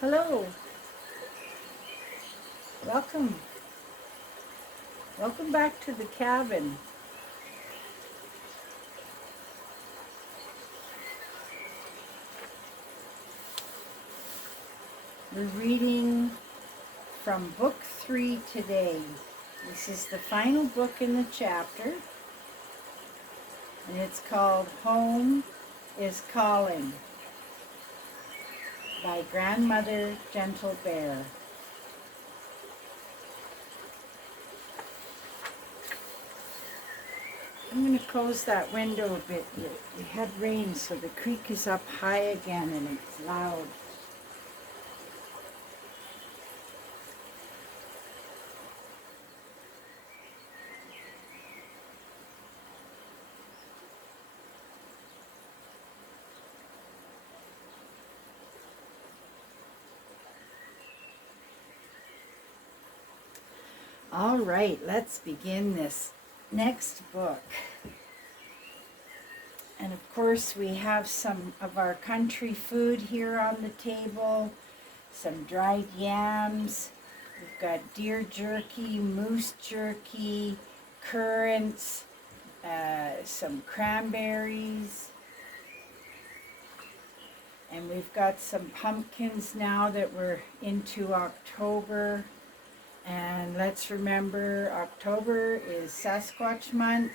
Hello, welcome. Welcome back to the cabin. We're reading from book 3 today. This is the final book in the chapter, and it's called Home is Calling by Grandmother Gentle Bear. I'm going to close that window a bit. We had rain, so the creek is up high again and it's loud. All right, let's begin this next book. And of course, we have some of our country food here on the table, some dried yams. We've got deer jerky, moose jerky, currants, some cranberries. And we've got some pumpkins now that we're into October. And let's remember, October is Sasquatch month.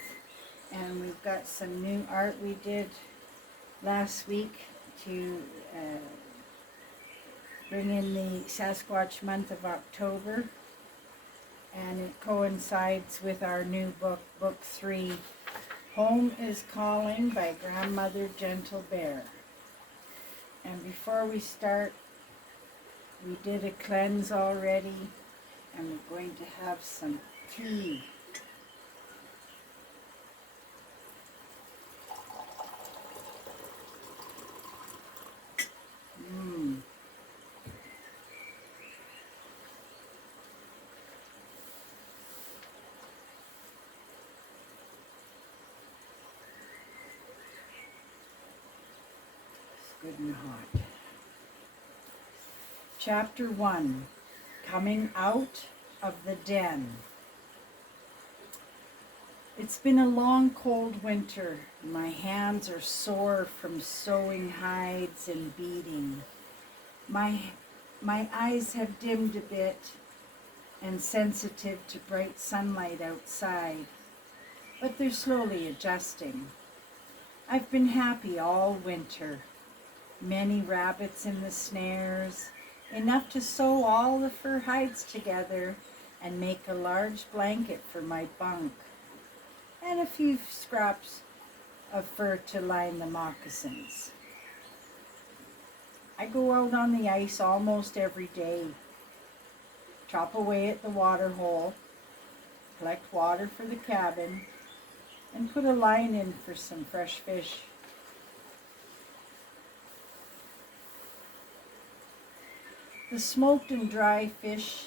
And we've got some new art we did last week to bring in the Sasquatch month of October. And it coincides with our new book, Book 3, Home is Calling by Grandmother Gentle Bear. And before we start, we did a cleanse already, and we're going to have some tea. Good and hot. Chapter 1, Coming Out of the Den. It's been a long, cold winter. My hands are sore from sewing hides and beading. My eyes have dimmed a bit and sensitive to bright sunlight outside, but they're slowly adjusting. I've been happy all winter. Many rabbits in the snares, enough to sew all the fur hides together and make a large blanket for my bunk, and a few scraps of fur to line the moccasins. I go out on the ice almost every day, chop away at the water hole, collect water for the cabin, and put a line in for some fresh fish. The smoked and dry fish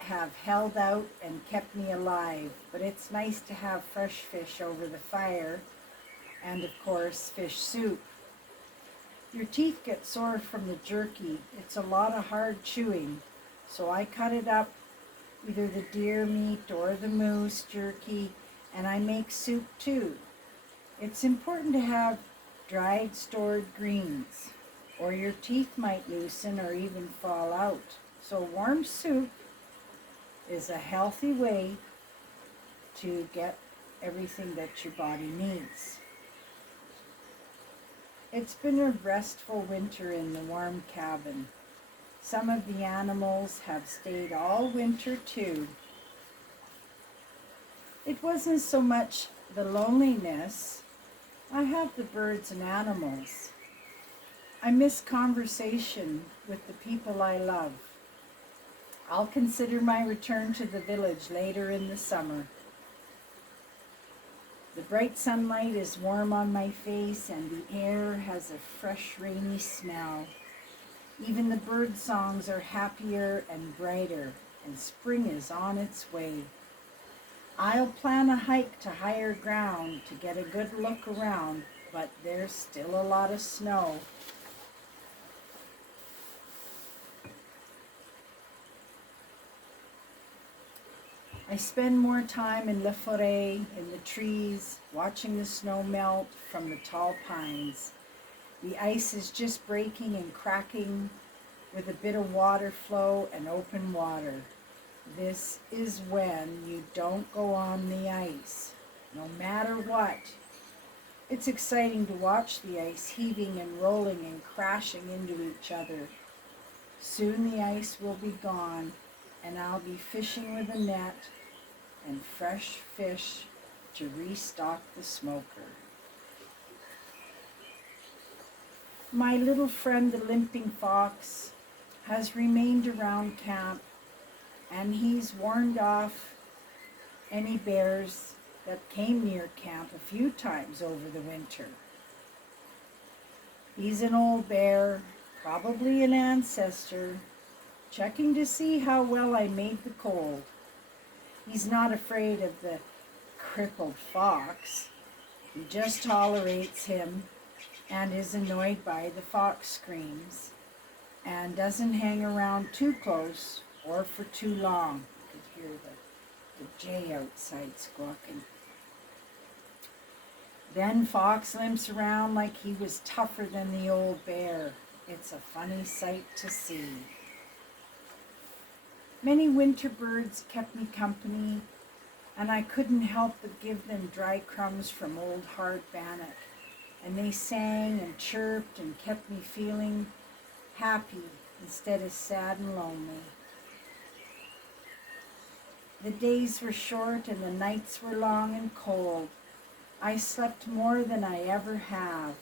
have held out and kept me alive, but it's nice to have fresh fish over the fire, and of course fish soup. Your teeth get sore from the jerky. It's a lot of hard chewing, so I cut it up, either the deer meat or the moose jerky, and I make soup too. It's important to have dried stored greens, or your teeth might loosen or even fall out. So warm soup is a healthy way to get everything that your body needs. It's been a restful winter in the warm cabin. Some of the animals have stayed all winter too. It wasn't so much the loneliness. I have the birds and animals. I miss conversation with the people I love. I'll consider my return to the village later in the summer. The bright sunlight is warm on my face and the air has a fresh, rainy smell. Even the bird songs are happier and brighter, and spring is on its way. I'll plan a hike to higher ground to get a good look around, but there's still a lot of snow. I spend more time in La Forêt, in the trees, watching the snow melt from the tall pines. The ice is just breaking and cracking with a bit of water flow and open water. This is when you don't go on the ice, no matter what. It's exciting to watch the ice heaving and rolling and crashing into each other. Soon the ice will be gone, and I'll be fishing with a net and fresh fish to restock the smoker. My little friend the limping fox has remained around camp, and he's warned off any bears that came near camp a few times over the winter. He's an old bear, probably an ancestor, checking to see how well I made the cold. He's not afraid of the crippled fox. He just tolerates him and is annoyed by the fox screams and doesn't hang around too close or for too long. You could hear the jay outside squawking. Then Fox limps around like he was tougher than the old bear. It's a funny sight to see. Many winter birds kept me company, and I couldn't help but give them dry crumbs from old hard bannock. And they sang and chirped and kept me feeling happy instead of sad and lonely. The days were short and the nights were long and cold. I slept more than I ever have.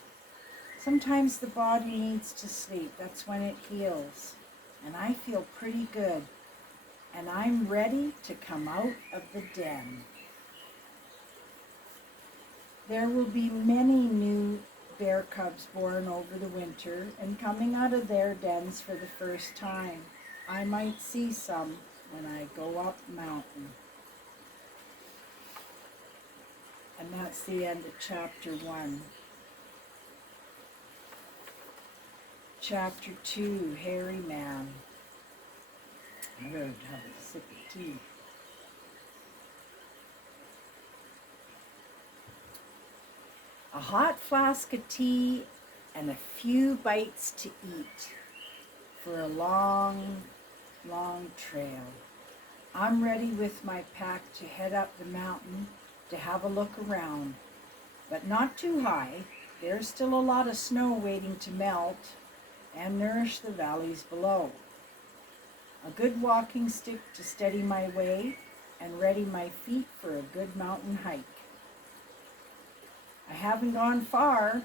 Sometimes the body needs to sleep. That's when it heals. And I feel pretty good. And I'm ready to come out of the den. There will be many new bear cubs born over the winter and coming out of their dens for the first time. I might see some when I go up mountain. And that's the end of chapter 1. Chapter 2, Hairy Man. I better have a sip of tea. A hot flask of tea and a few bites to eat for a long, long trail. I'm ready with my pack to head up the mountain to have a look around, but not too high. There's still a lot of snow waiting to melt and nourish the valleys below. A good walking stick to steady my way and ready my feet for a good mountain hike. I haven't gone far,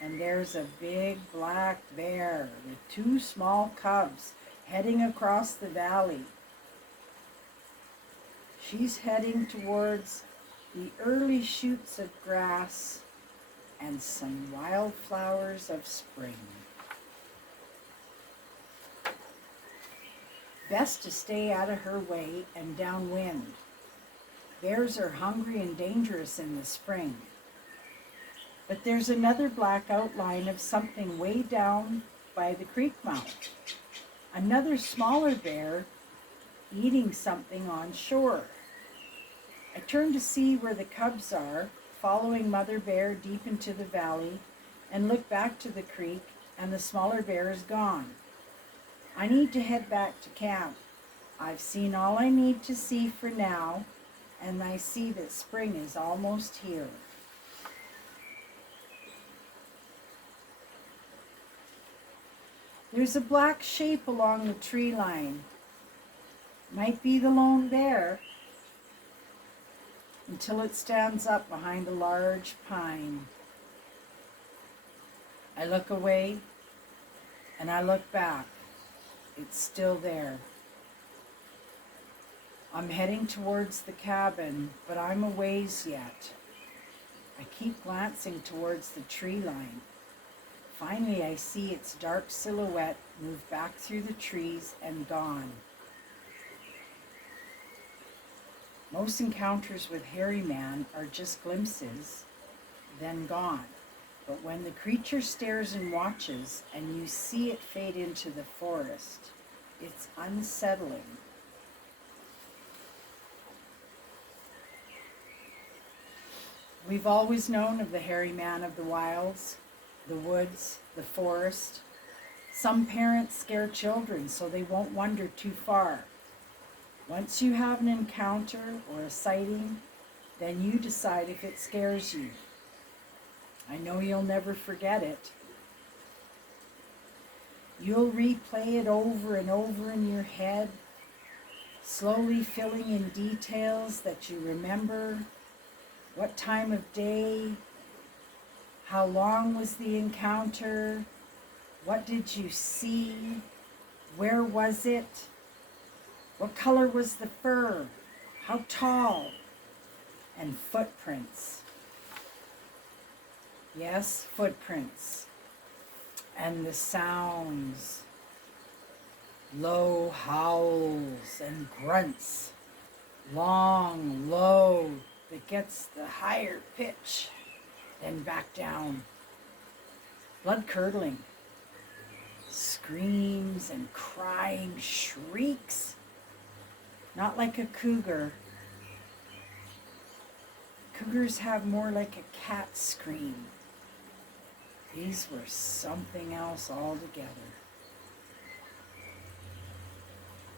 and there's a big black bear with 2 small cubs heading across the valley. She's heading towards the early shoots of grass and some wildflowers of spring. Best to stay out of her way and downwind. Bears are hungry and dangerous in the spring. But there's another black outline of something way down by the creek mouth. Another smaller bear eating something on shore. I turn to see where the cubs are, following Mother Bear deep into the valley, and look back to the creek, and the smaller bear is gone. I need to head back to camp. I've seen all I need to see for now, and I see that spring is almost here. There's a black shape along the tree line. Might be the lone bear, until it stands up behind a large pine. I look away, and I look back. It's still there. I'm heading towards the cabin, but I'm a ways yet. I keep glancing towards the tree line. Finally, I see its dark silhouette move back through the trees and gone. Most encounters with Hairy Man are just glimpses, then gone. But when the creature stares and watches, and you see it fade into the forest, it's unsettling. We've always known of the hairy man of the wilds, the woods, the forest. Some parents scare children so they won't wander too far. Once you have an encounter or a sighting, then you decide if it scares you. I know you'll never forget it. You'll replay it over and over in your head, slowly filling in details that you remember. What time of day? How long was the encounter? What did you see? Where was it? What color was the fur? How tall? And footprints. Yes, footprints. And the sounds. Low howls and grunts. Long, low, that gets the higher pitch. Then back down. Blood curdling. Screams and crying shrieks. Not like a cougar. Cougars have more like a cat scream. These were something else altogether.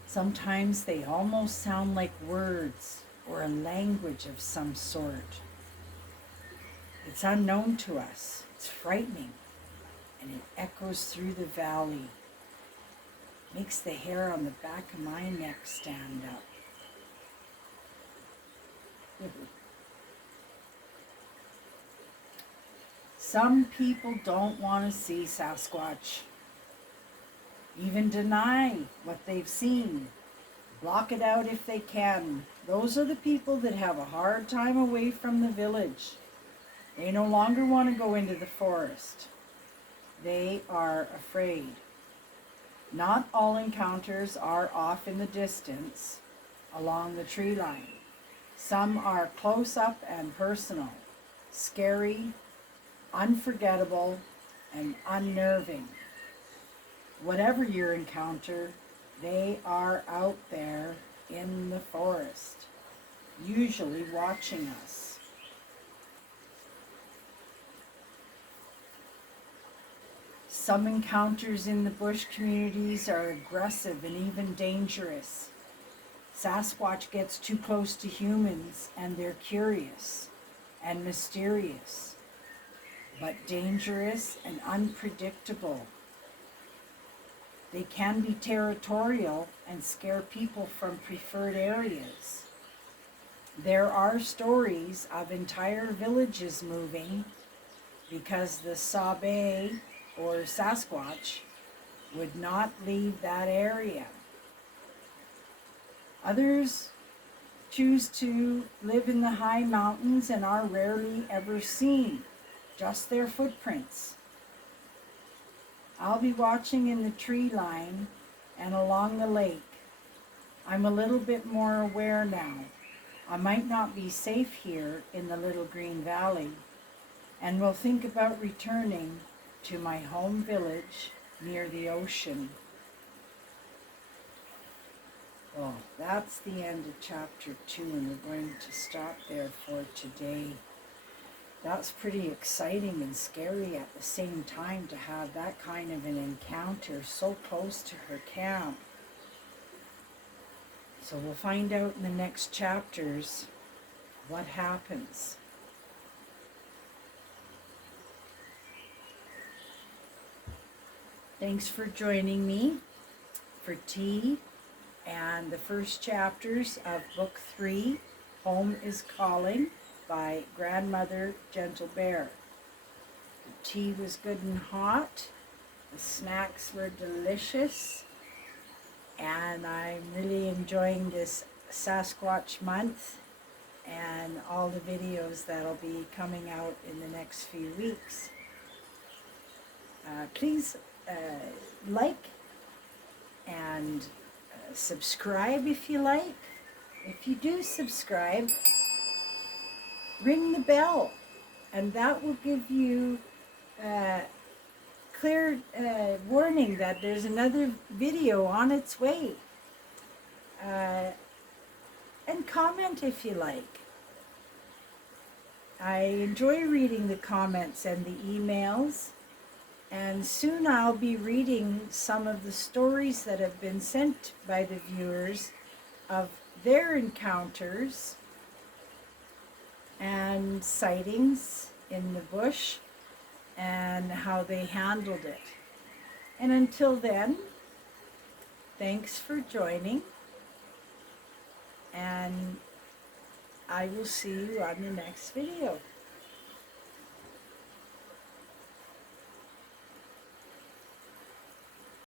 Sometimes they almost sound like words or a language of some sort. It's unknown to us. It's frightening. And it echoes through the valley. Makes the hair on the back of my neck stand up. Some people don't want to see Sasquatch. Even deny what they've seen. Block it out if they can. Those are the people that have a hard time away from the village. They no longer want to go into the forest. They are afraid. Not all encounters are off in the distance along the tree line. Some are close up and personal, scary, unforgettable, and unnerving. Whatever your encounter, they are out there in the forest, usually watching us. Some encounters in the bush communities are aggressive and even dangerous. Sasquatch gets too close to humans and they're curious and mysterious, but dangerous and unpredictable. They can be territorial and scare people from preferred areas. There are stories of entire villages moving because the Sabe or Sasquatch would not leave that area. Others choose to live in the high mountains and are rarely ever seen, just their footprints. I'll be watching in the tree line and along the lake. I'm a little bit more aware now. I might not be safe here in the little green valley, and will think about returning to my home village near the ocean. Well, that's the end of chapter 2, and we're going to stop there for today. That's pretty exciting and scary at the same time to have that kind of an encounter so close to her camp. So we'll find out in the next chapters what happens. Thanks for joining me for tea and the first chapters of Book 3, Home is Calling, by Grandmother Gentle Bear. The tea was good and hot, the snacks were delicious, and I'm really enjoying this Sasquatch month and all the videos that'll be coming out in the next few weeks. Please like and subscribe if you like. If you do subscribe, ring the bell, and that will give you clear warning that there's another video on its way. And comment if you like. I enjoy reading the comments and the emails, and soon I'll be reading some of the stories that have been sent by the viewers of their encounters and sightings in the bush and how they handled it. And until then, thanks for joining, and I will see you on the next video.